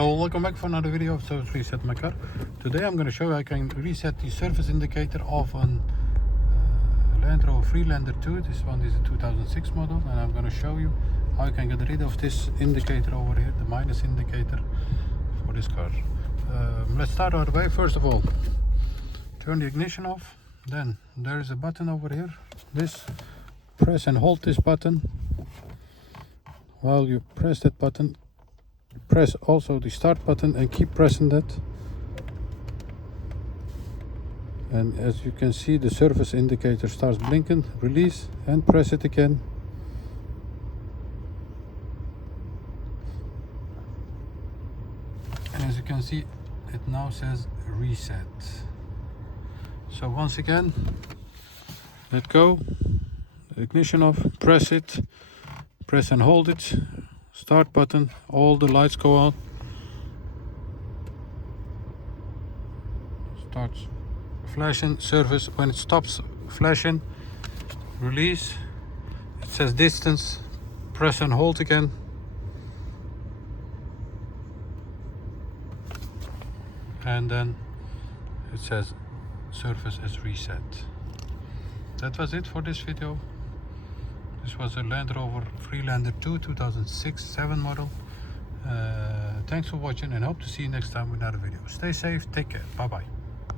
Hello, welcome back for another video of Service Reset My Car. Today I'm going to show you how I can reset the surface indicator of a Land Rover Freelander 2. This one is a 2006 model, and I'm going to show you how I can get rid of this indicator over here, the minus indicator for this car. Let's start right away. First of all, turn the ignition off. Then there is a button over here. Press and hold this button. While you press that button, press also the start button and keep pressing that. And as you can see, the surface indicator starts blinking. Release and press it again. And as you can see, it now says reset. So once again, let go, ignition off, press it, press and hold it, start button, all the lights go on, starts flashing, surface. When it stops flashing, release, it says distance, press and hold again, and then it says surface is reset. That was it for this video. This was a Land Rover Freelander 2 2006-7 model. Thanks for watching and hope to see you next time with another video. Stay safe, take care, bye bye.